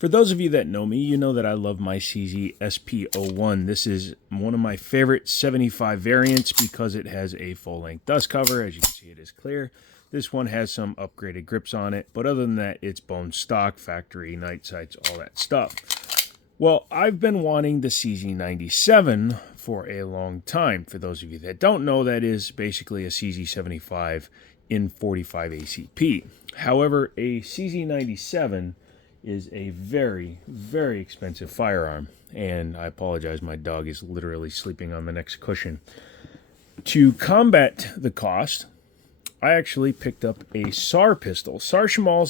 For those of you that know me, you know that I love my CZ SP01. This is one of my favorite 75 variants because it has a full-length dust cover. As you can see, it is clear. This one has some upgraded grips on it, but other than that, it's bone stock, factory, night sights, all that stuff. Well, I've been wanting the CZ97 for a long time. For those of you that don't know, that is basically a CZ75 in 45 ACP. However, a CZ97 is a very, very expensive firearm. And I apologize, my dog is literally sleeping on the next cushion. To combat the cost, I actually picked up a Sar pistol. Sar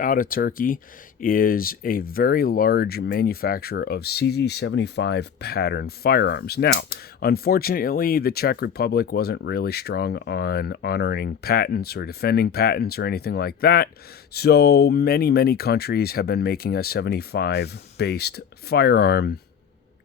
out of Turkey is a very large manufacturer of CZ75 pattern firearms. Now, unfortunately, the Czech Republic wasn't really strong on honoring patents or defending patents or anything like that. So many countries have been making a 75-based firearm,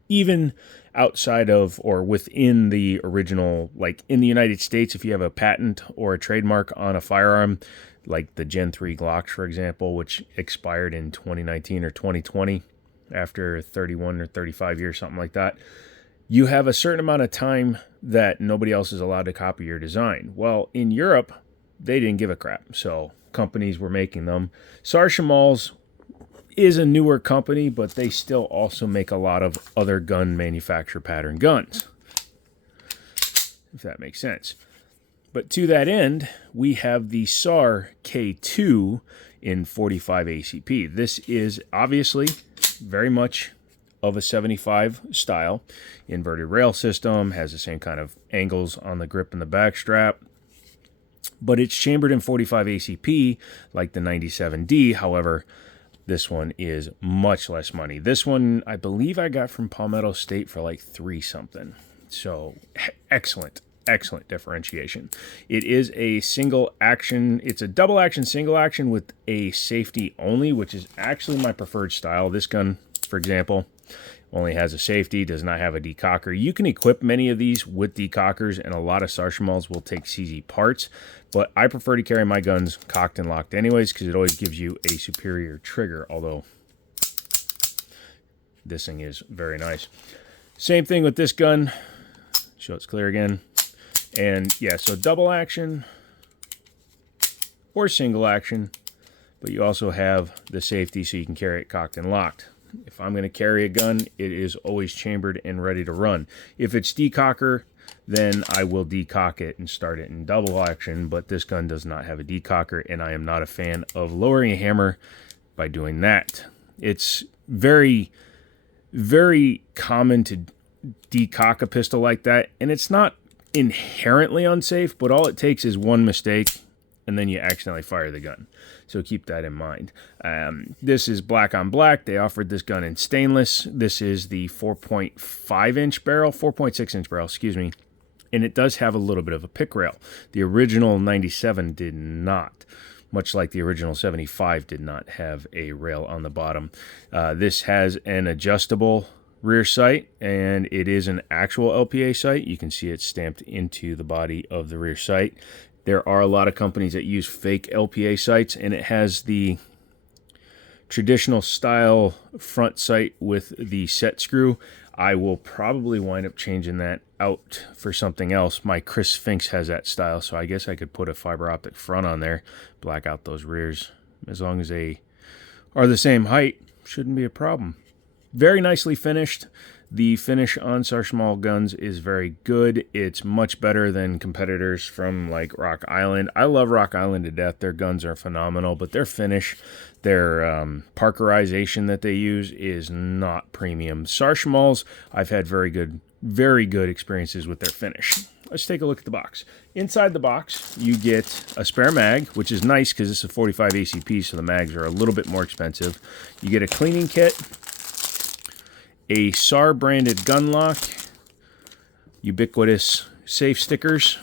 even outside of or within the original. Like in the United States, if you have a patent or a trademark on a firearm, like the Gen 3 Glocks, for example, which expired in 2019 or 2020 after 31 or 35 years, something like that, you have a certain amount of time that nobody else is allowed to copy your design. Well, in Europe, they didn't give a crap, so companies were making them. Sar is a newer company, but they still also make a lot of other gun manufacturer pattern guns, if that makes sense. But to that end, we have the Sar K2 in 45 ACP. This is obviously very much of a 75 style. Inverted rail system, has the same kind of angles on the grip and the back strap, but it's chambered in 45 ACP like the 97D. However, this one is much less money. This one, I believe I got from Palmetto State for like $3 something. So excellent differentiation. It is a single action. It's a double action, single action with a safety only, which is actually my preferred style. This gun, for example, only has a safety, does not have a decocker. You can equip many of these with decockers, and a lot of Sarshimals will take CZ parts, but I prefer to carry my guns cocked and locked anyways because it always gives you a superior trigger, although this thing is very nice. Same thing with this gun. Show it's clear again. And yeah, so double action or single action, but you also have the safety so you can carry it cocked and locked. If I'm going to carry a gun, it is always chambered and ready to run. If it's decocker, then I will decock it and start it in double action, but this gun does not have a decocker, and I am not a fan of lowering a hammer by doing that. It's very, very common to decock a pistol like that, and it's not inherently unsafe, but all it takes is one mistake, and then you accidentally fire the gun. So keep that in mind. This is black on black. They offered this gun in stainless. This is the 4.5-inch barrel, 4.6-inch barrel, excuse me. And it does have a little bit of a pick rail. The original 97 did not, much like the original 75 did not have a rail on the bottom. This has an adjustable rear sight, and it is an actual LPA sight. You can see it stamped into the body of the rear sight. There are a lot of companies that use fake LPA sights, and it has the traditional style front sight with the set screw. I will probably wind up changing that out for something else. My Chris Finks has that style, so I guess I could put a fiber optic front on there, black out those rears. As long as they are the same height, shouldn't be a problem. Very nicely finished. The finish on Sarshmal guns is very good. It's much better than competitors from like Rock Island. I love Rock Island to death. Their guns are phenomenal, but their finish, their parkerization that they use is not premium. Sarshmals, I've had very good experiences with their finish. Let's take a look at the box. Inside the box, you get a spare mag, which is nice because it's a 45 ACP, so the mags are a little bit more expensive. You get a cleaning kit, a Sar branded gun lock, ubiquitous safe stickers,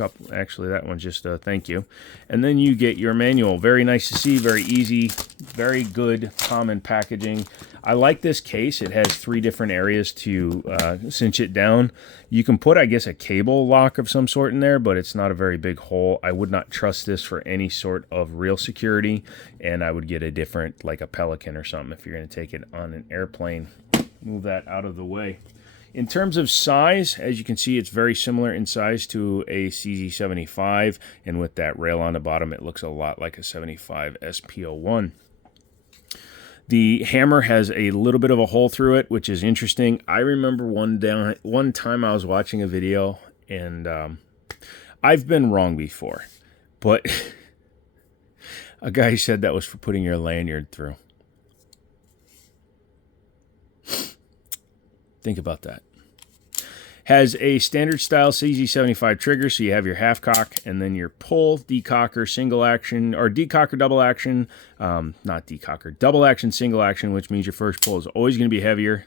couple, actually that one's just a thank you. And then you get your manual. Very nice to see, very easy, very good common packaging. I like this case. It has 3 different areas to cinch it down. You can put, I guess, a cable lock of some sort in there, but it's not a very big hole. I would not trust this for any sort of real security, and I would get a different, like a Pelican or something, if you're going to take it on an airplane. Move that out of the way. In terms of size, as you can see, it's very similar in size to a CZ75, and with that rail on the bottom, it looks a lot like a 75 SP01. The hammer has a little bit of a hole through it, which is interesting. I remember one time I was watching a video, and I've been wrong before, but a guy said that was for putting your lanyard through. Think about that. Has a standard style CZ75 trigger, so you have your half cock and then your pull, decocker, single action, or decocker, double action, not decocker, double action, single action, which means your first pull is always going to be heavier.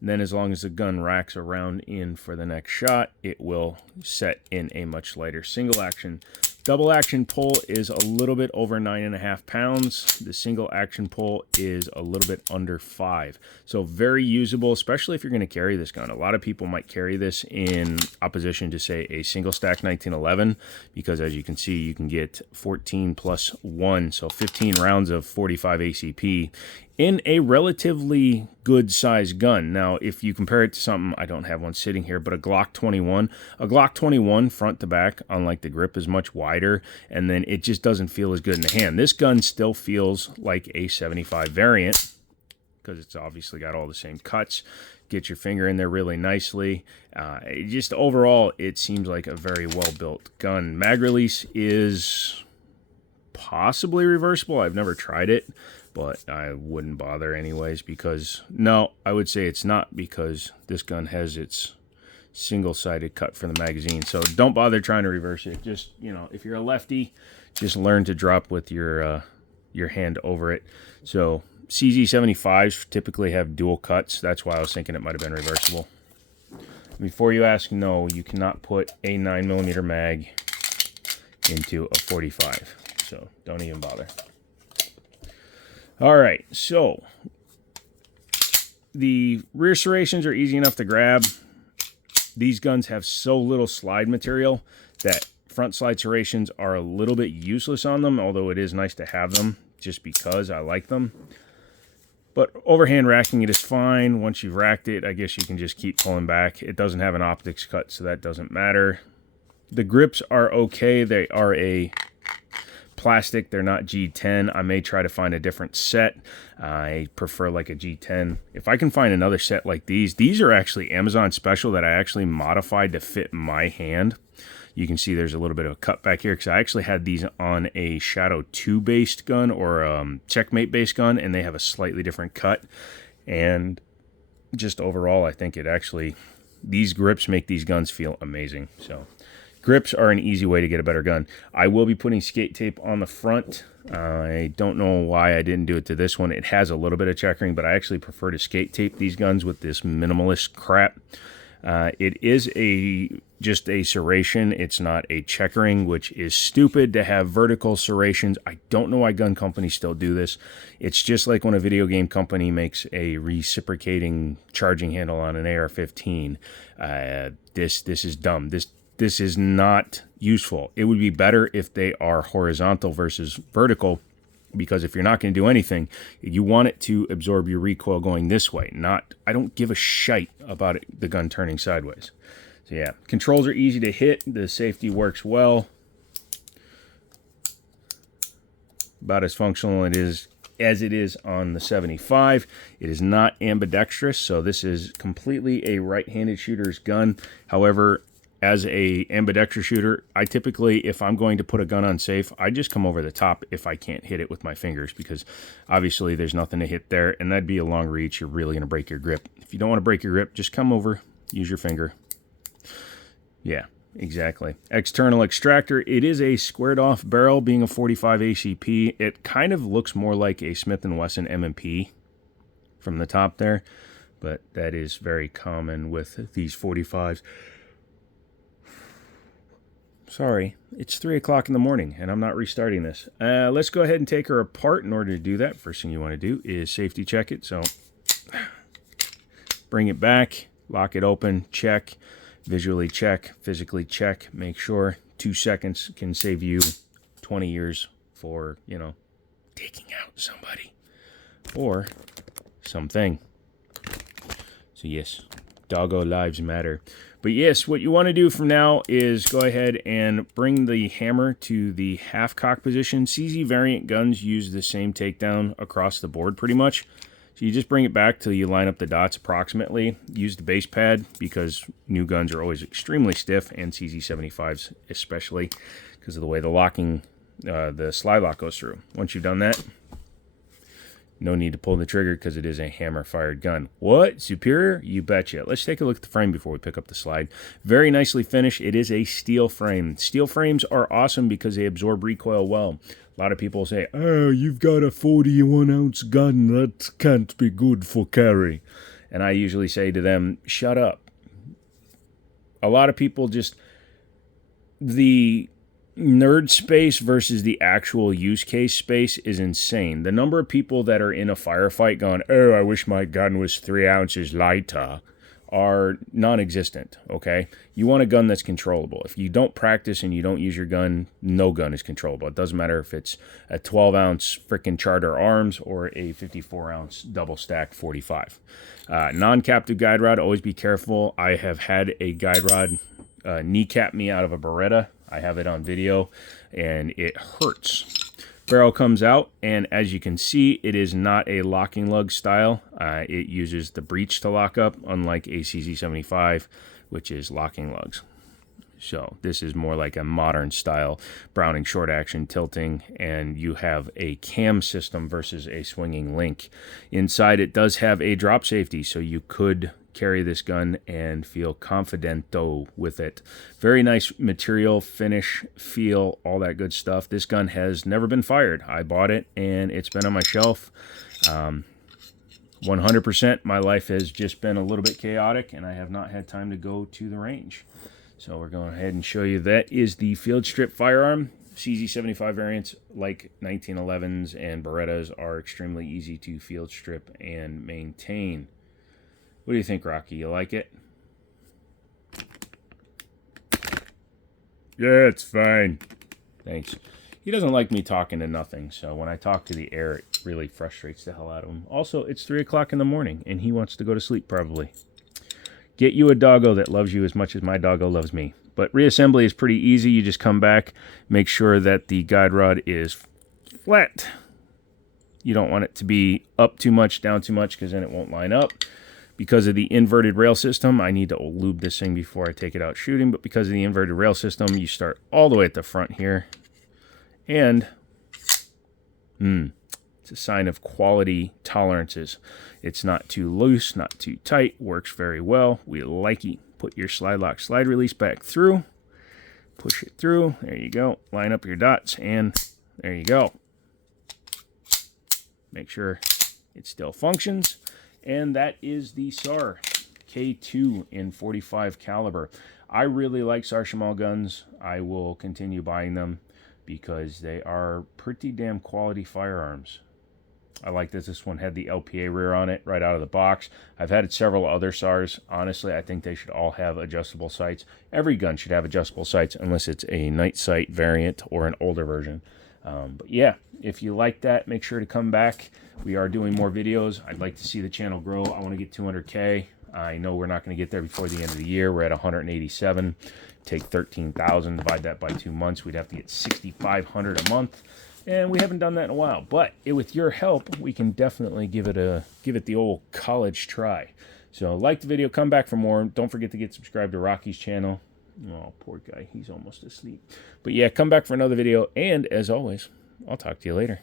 And then as long as the gun racks around in for the next shot, it will set in a much lighter single action. Double action pull is a little bit over 9.5 pounds. The single action pull is a little bit under 5. So very usable, especially if you're going to carry this gun. A lot of people might carry this in opposition to, say, a single stack 1911, because as you can see, you can get 14 plus 1, so 15 rounds of 45 ACP in a relatively good sized gun. Now, if you compare it to something, I don't have one sitting here, but a Glock 21 front to back, unlike the grip, is much wider, and then it just doesn't feel as good in the hand. This gun still feels like a 75 variant, because it's obviously got all the same cuts. Get your finger in there really nicely. Just overall, it seems like a very well-built gun. Mag release is possibly reversible. I've never tried it, but I wouldn't bother anyways, because, no, I would say it's not, because this gun has its single-sided cut for the magazine. So don't bother trying to reverse it. Just, you know, if you're a lefty, just learn to drop with your hand over it. So CZ75s typically have dual cuts. That's why I was thinking it might have been reversible. Before you ask, no, you cannot put a 9mm mag into a 45. So don't even bother. All right, so the rear serrations are easy enough to grab. These guns have so little slide material that front slide serrations are a little bit useless on them, although it is nice to have them just because I like them. But overhand racking it is fine. Once you've racked it, I guess you can just keep pulling back. It doesn't have an optics cut, so that doesn't matter. The grips are okay. They are a plastic. They're not G10. I may try to find a different set. I prefer like a G10. If I can find another set like these are actually Amazon special that I actually modified to fit my hand. You can see there's a little bit of a cut back here, because I actually had these on a Shadow 2 based gun, or Checkmate based gun, and they have a slightly different cut. And just overall, I think it actually, these grips make these guns feel amazing. So grips are an easy way to get a better gun. I will be putting skate tape on the front. I don't know why I didn't do it to this one. It has a little bit of checkering, but I actually prefer to skate tape these guns with this minimalist crap. It is just a serration. It's not a checkering, which is stupid to have vertical serrations. I don't know why gun companies still do this. It's just like when a video game company makes a reciprocating charging handle on an AR-15. This is dumb. This is not useful. It would be better if they are horizontal versus vertical, because if you're not going to do anything, you want it to absorb your recoil going this way. I don't give a shite about the gun turning sideways. So yeah, controls are easy to hit. The safety works well. About as functional as it is on the 75. It is not ambidextrous, so this is completely a right-handed shooter's gun. However, as a ambidextrous shooter, I typically, if I'm going to put a gun on safe, I just come over the top if I can't hit it with my fingers, because obviously there's nothing to hit there, and that'd be a long reach. You're really going to break your grip. If you don't want to break your grip, just come over, use your finger. Yeah, exactly. External extractor. It is a squared off barrel, being a 45 ACP. It kind of looks more like a Smith & Wesson M&P from the top there, but that is very common with these 45s. Sorry, it's 3 o'clock in the morning and I'm not restarting this. Let's go ahead and take her apart. In order to do that, first thing you want to do is safety check it. So bring it back, lock it open, check, visually check, physically check, make sure. 2 seconds can save you 20 years for, you know, taking out somebody or something. So yes, doggo lives matter. But yes, what you want to do from now is go ahead and bring the hammer to the half cock position. CZ variant guns use the same takedown across the board pretty much. So you just bring it back till you line up the dots approximately. Use the base pad because new guns are always extremely stiff, and CZ75s especially because of the way the locking, the slide lock goes through. Once you've done that, no need to pull the trigger because it is a hammer-fired gun. What? Superior? You betcha. Let's take a look at the frame before we pick up the slide. Very nicely finished. It is a steel frame. Steel frames are awesome because they absorb recoil well. A lot of people say, oh, you've got a 41-ounce gun. That can't be good for carry. And I usually say to them, shut up. A lot of people just... The nerd space versus the actual use case space is insane. The number of people that are in a firefight going, oh, I wish my gun was 3 ounces lighter, are non-existent, okay? You want a gun that's controllable. If you don't practice and you don't use your gun, no gun is controllable. It doesn't matter if it's a 12-ounce freaking Charter Arms or a 54-ounce double-stack 45. Non-captive guide rod, always be careful. I have had a guide rod kneecap me out of a Beretta. I have it on video, and it hurts. Barrel comes out, and as you can see, it is not a locking lug style. It uses the breech to lock up, unlike a CZ75, which is locking lugs. So this is more like a modern style Browning short action tilting, and you have a cam system versus a swinging link. Inside it does have a drop safety, so you could carry this gun and feel confidento with it. Very nice material, finish, feel, all that good stuff. This gun has never been fired. I bought it and it's been on my shelf. 100% my life has just been a little bit chaotic and I have not had time to go to the range. So we're going ahead and show you that is the field strip firearm. CZ75 variants like 1911s and Berettas are extremely easy to field strip and maintain. What do you think, Rocky? You like it? Yeah, it's fine. Thanks. He doesn't like me talking to nothing, so when I talk to the air, it really frustrates the hell out of him. Also, it's 3 o'clock in the morning, and he wants to go to sleep, probably. Get you a doggo that loves you as much as my doggo loves me. But reassembly is pretty easy. You just come back, make sure that the guide rod is flat. You don't want it to be up too much, down too much, because then it won't line up. Because of the inverted rail system, I need to lube this thing before I take it out shooting, but because of the inverted rail system, you start all the way at the front here. And it's a sign of quality tolerances. It's not too loose, not too tight, works very well. We like it. Put your slide lock, slide release back through. Push it through. There you go. Line up your dots, and there you go. Make sure it still functions. And that is the Sar K2 in 45 caliber. I really like Sar guns. I will continue buying them because they are pretty damn quality firearms. I like that this one had the LPA rear on it right out of the box. I've had several other SARs. Honestly, I think they should all have adjustable sights. Every gun should have adjustable sights unless it's a night sight variant or an older version. But yeah, if you like that, make sure to come back. We are doing more videos. I'd like to see the channel grow. I want to get 200K. I know we're not going to get there before the end of the year. We're at 187. Take 13,000, divide that by 2 months. We'd have to get 6,500 a month. And we haven't done that in a while. But with your help, we can definitely give it the old college try. So like the video, come back for more. Don't forget to get subscribed to Rocky's channel. Oh, poor guy. He's almost asleep. But yeah, come back for another video. And as always, I'll talk to you later.